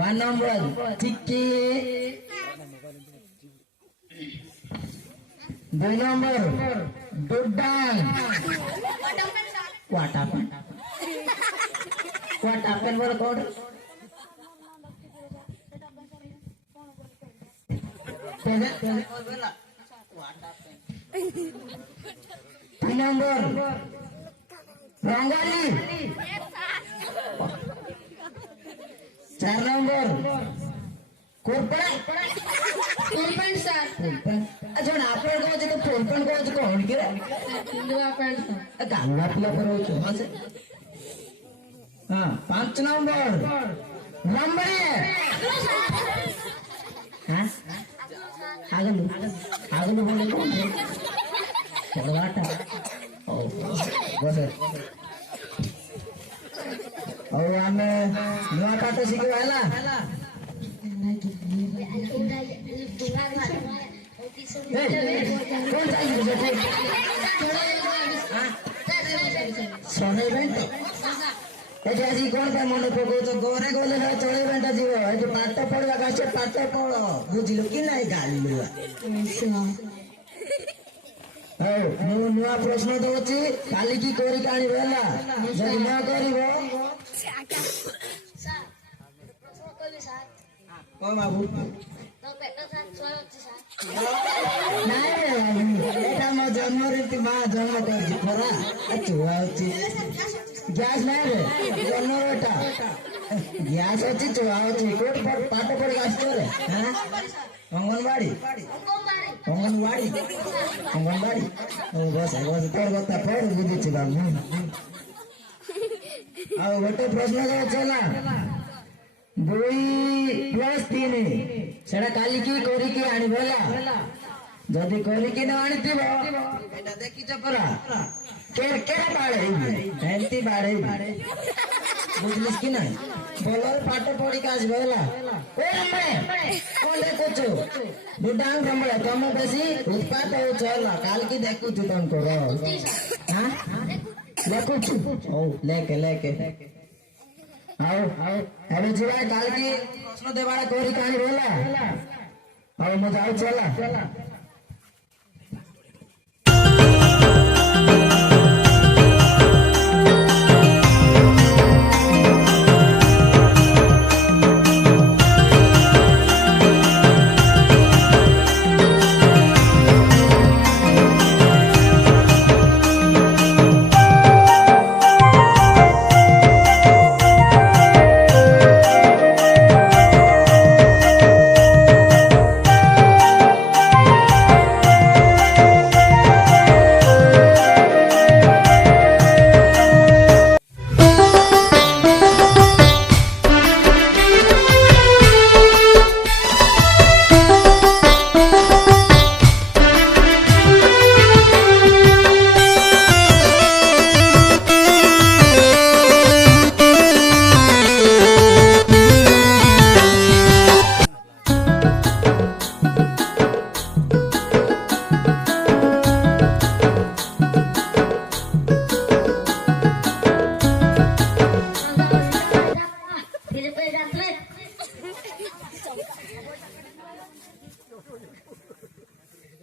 One number चिक्की, 2 number डुडांग, वाटापन बोल कौन 3 number Rongali, 4 number कोरपण sir अच्छा आपण कहू तो कोरपण कहू कौन कि गांगुआ पिला पर हाँ 5 नंबर लंबड़ी हाँ आगलू बोले कौन ओ बस और हमें नुआ पाठ शिखवाला सोने बेंटो एजे आजी कोन पे मन पको तो गोरे गोले है चोळे बेंटा जीव ए जो पाठ पढवा गाछे पाठ पढ बुझिलो कि नाही गालिलु ओ मु नुआ प्रश्न दउची काली की कोरी काणी भेला जदी न करिवो सर प्रश्न कबि सर ओ बाबू तो पेट सर सोची सर नाही रे बाबू एटा म जन्म रीति मा जन्म करजी खरा अचुआ अछि गैस नहीं रे जन्म बेटा गैस अछि चुआ अछि कोट पर पाठ पड़ गाछ रे हां अंगनवाड़ी ओ बस तोर बता पढ़ बुझी छी बाबू आ गोटे प्रश्न चला 2 + 3 सेटा काली की कोरी की आनी बोला जदी कोरी की न आनी थिबो एटा देखि छ परा केरा बाड़े हेंती बाड़े बुझलिस कि नहीं बोलर पाठ पढ़ी काज भेला ओ रे कोन देखुछु दुडांग रमला कम बेसी उत्पात हो चला काल की देखु तू तन करो हां देखुछु ओ लेके आओ अरे जीवा काल की प्रश्न देवाड़ा कोरी कहानी बोला आओ मजा आओ चला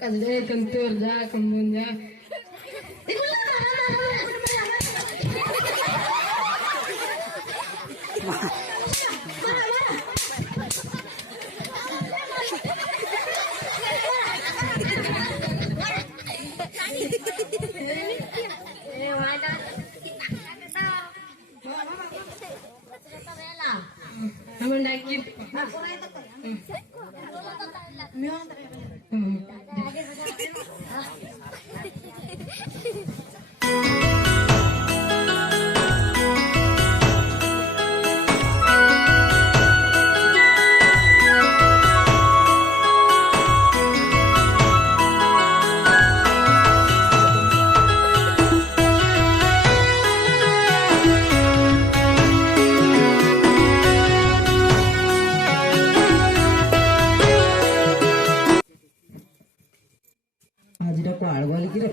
Kalde kantur ja kambun ja naman nakit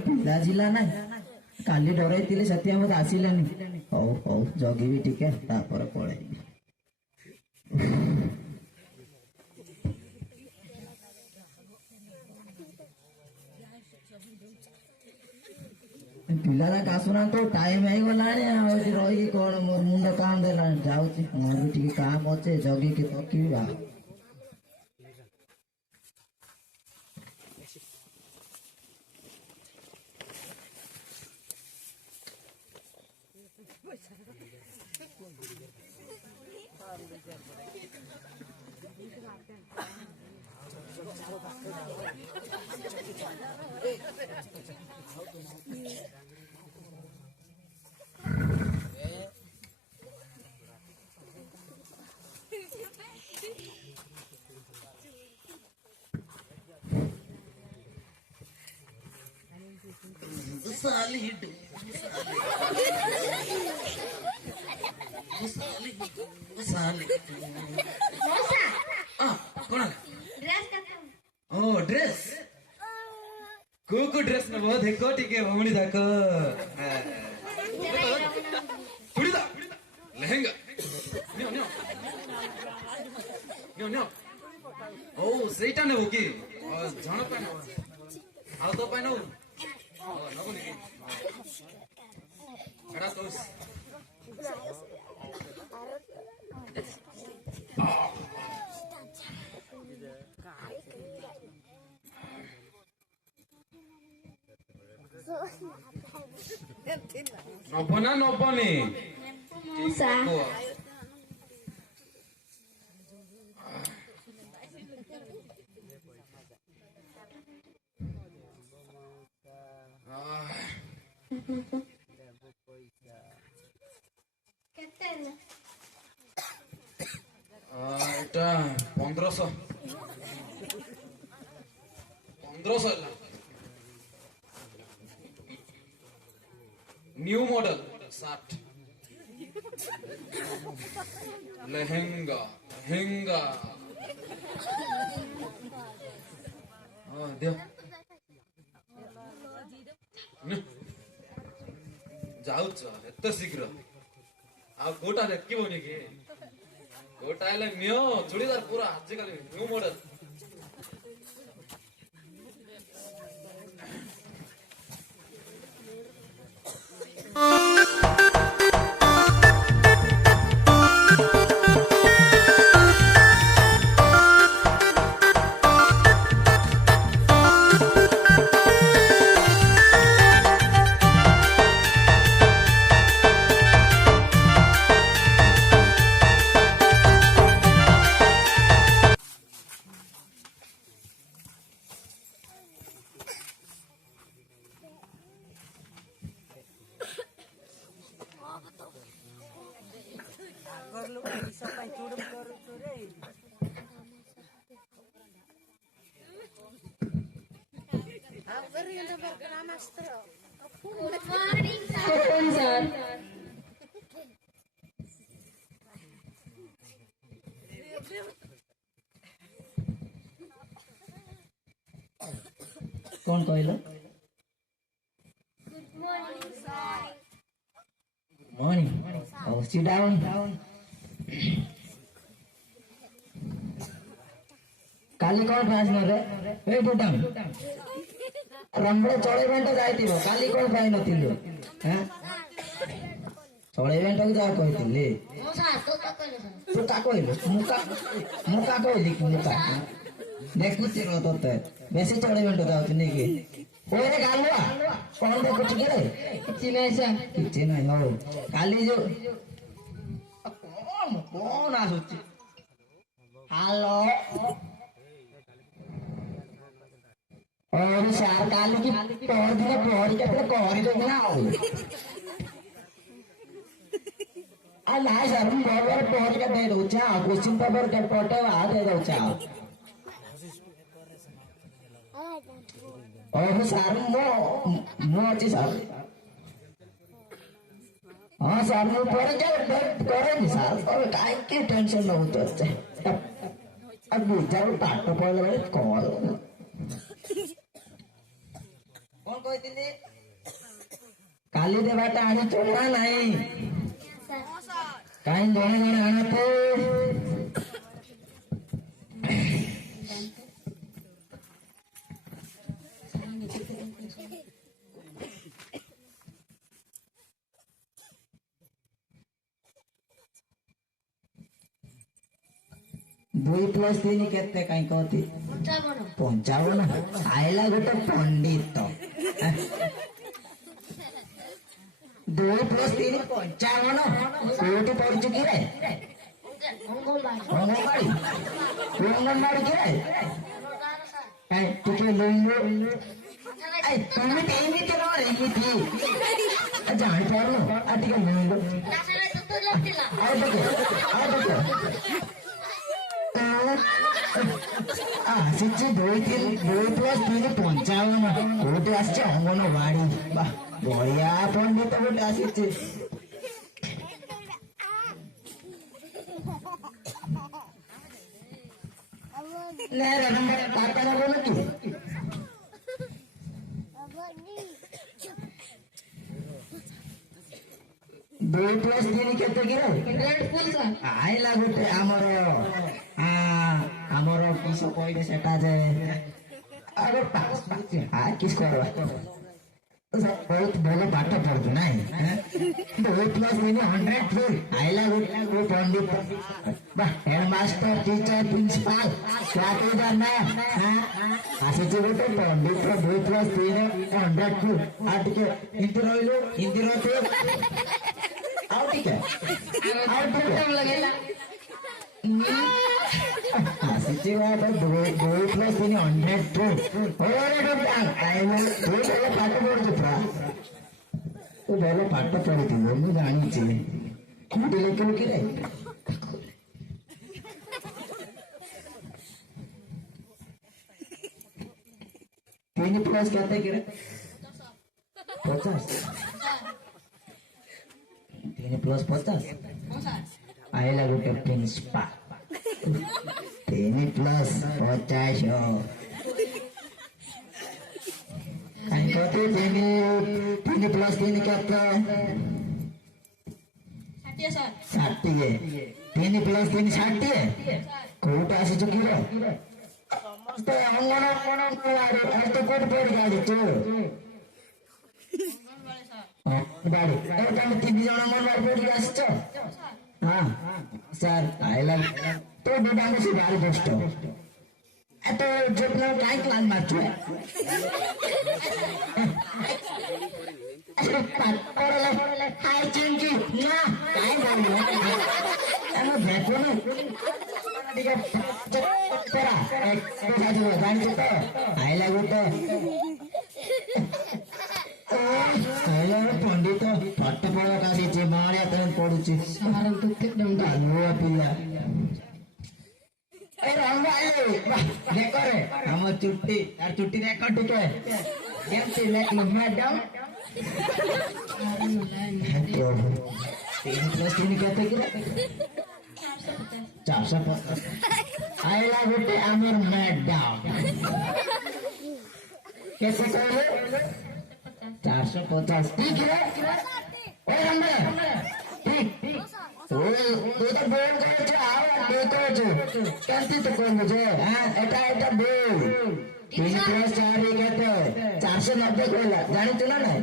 पिला जिला ना काली डरई सत्या मत आसिलानी हौ जगिबी टिके तापर पळेबी। ପିଲାଟା ଆସୁନାହାନ୍ତି ତ ଟାଇମ ହେଇଗଲାଣି ଆଉ ଏଠି ରହିକି କଣ ମୋର ମୁଣ୍ଡ କାମ ଦେଲାଣି ଯାଉଛି ମୋର ବି ଟିକେ କାମ ଅଛି ଜଗିକି ଥକିବି ଆଉ ड्रेस को ड्रेस में बहुत है कोटी के भमणी दाको पुड़ीदा लहंगा न्यो न्यो न्यो न्यो ओ सेटा ने होकी जण पाइन आउ तो पाइन हो नगो नि एडा तो नबना नबनी এটা 1500 new model shirt lehenga lehenga दियो जाऊच एत शीघ्र आ गोटा देखी बोनी कि गोटा हेले नियो चूड़ीदार पूरा आजिकल न्यू मॉडल कौन सर कौन कहल मॉर्निंग sit down काली कौन फाइस रे ए टूटाम रंबड़े चढ़े बेंट जाइतिबो काली कौन फाइ नथिलो हैं चढ़े बेंट जा कहितिले तू का कहलो मुका कहली कि मुका देखुची रो तोते बेसी चढ़े बेंट जाउत नै कि ओए रे गालुआ कौन देखुच के रे किछि नै हो काली जो कौन आसुची हेलो और सार काली की तोड़ दिने बॉडी के पूरा कोरी देखना हो आ ना सर हम बार बॉडी का दे दो चा क्वेश्चन पेपर के फोटो आ दे दो चा और सर मो अच्छी सर हाँ सर मो पर क्या करे नहीं सर और काहे की टेंशन न होतो अब बुझाओ पाठ पढ़ले बड़े कॉल कौन कहते काली देवाटा आनी चोड़ा नहीं कहीं जने जने आना तो ଦୁଇ ପ୍ଲସ୍ ତିନି କେତେ କାହିଁ କହନ୍ତି? 55। ଆଇଲା ଗୋଟେ ପଣ୍ଡିତ। 2 + 3 55। କୋଉଠି ପଢୁଛୁ କି ରେ? ଅଙ୍ଗନବାଡି। ତୁ ଅଙ୍ଗନବାଡି କି ରେ? ଟିକେ ଏମିତି କଣ ଏମିତି ଜାଣିପାରୁନୁ? ଟିକେ ଲୁଇଲୁ ଆଉ ଟିକେ ଆସିଛି 2 + 3 55। କୋଉଠି ଆସିଛି? ଅଙ୍ଗନବାଡି। ବା ବଢିଆ ପଣ୍ଡିତ ଗୋଟେ ଆସିଛି। ପାଖରେ ବୋଲ କି 2 + 3 କେତେ କିରେ? ଆଇଲା ଗୋଟେ ଆମର କିସ କହିବେ ସେଟା ଯେ ଆରେ କିସ କରିବା? ବହୁତ ଭଲ ପାଠ ପଢୁଛୁ ନାଇଁ? 2 + 3 100। ଆଇଲା ଗୋଟେ ପଣ୍ଡିତ। ହେଡମାଷ୍ଟର, ଟିଚର, ପ୍ରିନ୍ସିପାଲ ନା ଆସିଛି ଗୋଟେ ପଣ୍ଡିତ। 2 + 3 100। ଆଉ ଟିକେ ହିନ୍ଦୀ ରହିଲୁ, ହିନ୍ଦୀ ରହିଲୁ ଆଉ ଟିକେ ଆସିଛି 2 + 3 100। ପାଠ ପଢୁଛୁ ପ୍ରା? ତୁ ଭଲ ପାଠ ପଢିଥିବୁ ମୁଁ ଜାଣିଛି। କୋଉଠି ଲେଖିବୁ କିରେ? 3 + କେତେ କିରେ? 50। 3 + 50। ଆଇଲା ଗୋଟେ ପ୍ରିନ୍ସିପାଲ। 3 + 50। କାହିଁ କହତେ 3 + 3 କେତେ? 60। 3 + 3 60। କୋଉଟା ଆସିଛୁ କିରେ? ସମସ୍ତେ ଅଙ୍ଗନବାଡି। କୋଉଠି ପଢି ଗାଡିଛୁ? ଅଙ୍ଗନବାଡି। ତମେ 3 ଜଣ ଅଙ୍ଗନବାଡି ପଢିକି ଆସିଛ? ହଁ ସାର୍। ଆଇଲା ତୋ ଦୁଟାଙ୍କ ସେ ଭାରି ଦୁଷ୍ଟ। এত জোপনা কাই ক্লান মারছো? হাই চিঙ্কি না কাই বলবো আমি দেখো না ଟିକେ ଜାଣିଛୁ ତ? ଆଇଲା ଗୋଟେ ପଣ୍ଡିତ ପାଠ ପଢା ଆସିଛି। ମାଳିଆ ପ୍ୟାଣ୍ଟ ପଡୁଛି। ନୂଆ ପିଲା ଦେଖରେ ଆମ ଚୁଟି ତାର ଚୁଟି ଦେଖ ଟିକେ କେମିତି ଲେଖ ମ୍ୟାଡାମ। 3 + 3 କେତେ କିରେ? 450। ଆଇଲା ଗୋଟେ ଆମର ମ୍ୟାଡାମ। କେତେ କହିଲେ? 450। ଠିକ ରେ? ତୁ ତ ବୋଲ କରୁଛୁ ଆଉ ଦେଖୁଛୁ କେମିତି ତୁ କହୁଛୁ? ଏଟା ବୋଲ। 3 + 4 କେତେ? 490 କହିଲା। ଜାଣିଛୁ ନା ନାଇଁ?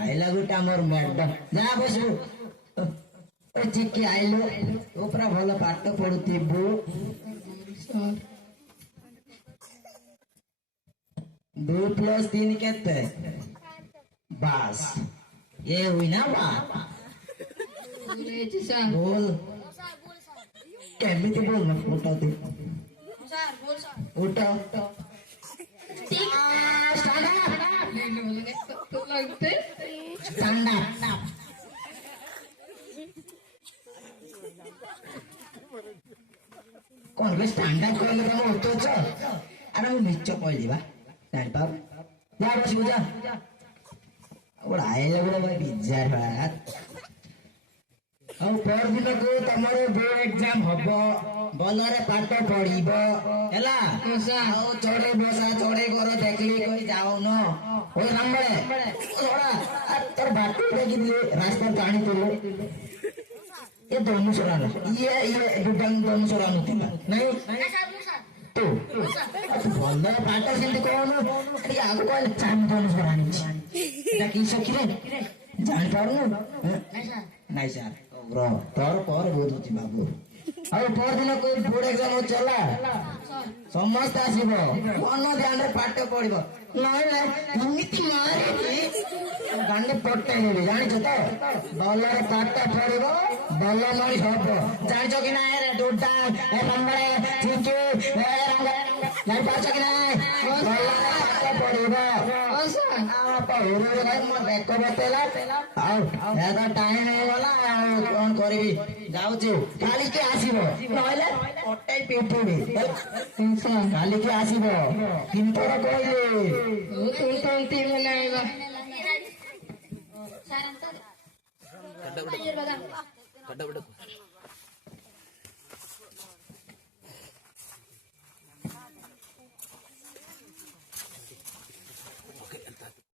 ଆଇଲା ଗୋଟେ ଆମର ମ୍ୟାଡାମ। ଯା ବସିବୁ। ଚିକି ଆଇଲୁ। ତୁ ପୁରା ଭଲ ପାଠ ପଢୁଥିବୁ। 2 + 3 କେତେ? ବାସ୍ ଏ ହୁଇ ନା ବାପ बोल। केमिति बोल ना उठा दे उठा स्टैंड अप। कौन के स्टैंड अप कहले तम उठोछ? अरे मु निच कहली बा जानि पार जा बस जा और आइला बड़ा बिजार बात। ଆଉ ପରଦିନକୁ ତମର ବୋର୍ଡ ଏକ୍ଜାମ ହବ। ଭଲରେ ପାଠ ପଢିବ ହେଲା। ଆଉ ଚଢେଇ ବସା ଚଢେଇ ଘର ଦେଖିଲି କହି ଯାଉନ। ତୋର ବାଟ ଦେଖିଥିଲି ରାସ୍ତା ଟାଣିଥିଲୁ। ଏ ଧନୁଷରାନ ଇଏ ଦୁର୍ଗାଙ୍କ ଧନୁଷରାନ ଥିଲା ନାଇଁ? ତୁ ଭଲ ପାଠ ସେମିତି କହୁନୁ ଟିକେ ଆଗକୁ କହିଲେ ଚାନ୍ଦନ ସରାଣିଛି ଏଟା କି ସଖିରେ ଜାଣିପାରୁନୁ ନାଇଁ ସାର୍ ତୋର ପରେ ବୁଝୁଛି ବାବୁ ଆଉ ପରଦିନ ବୋର୍ଡ ଏକ୍ସାମ ଚଲା ସମସ୍ତେ ଆସିବ ମନ ଧ୍ୟାନରେ ପାଠ ପଢିବ ନହେଲେ ଏମିତି ମାରିବି ଗାଣ୍ଡେ ପଟେଇ ନେବି ଜାଣିଛ ତ ଭଲରେ ପାଠ ପଢିବ ଭଲ ମଣିଷ ହବ ଜାଣିଛ କି ନା ଡୋଡା ରଙ୍ଗରେ ଚିଞ୍ଚୁ ଜାଣିପାରୁଛ କି ନା ଭଲରେ ପାଠ ପଢିବ ମୋ ବେକ ବତେଇଲା ଆଉ ଏତ ଟାଇମ ହେଇଗଲା ଆଉ କଣ କରିବି ଯାଉଛି କାଲିକି ଆସିବ ନହେଲେ ପଟେଇ ପିଟିବି କାଲିକି ଆସିବ ତିନିଥର କହିଲି ତନ୍ତି ବନାଇବା कड्डा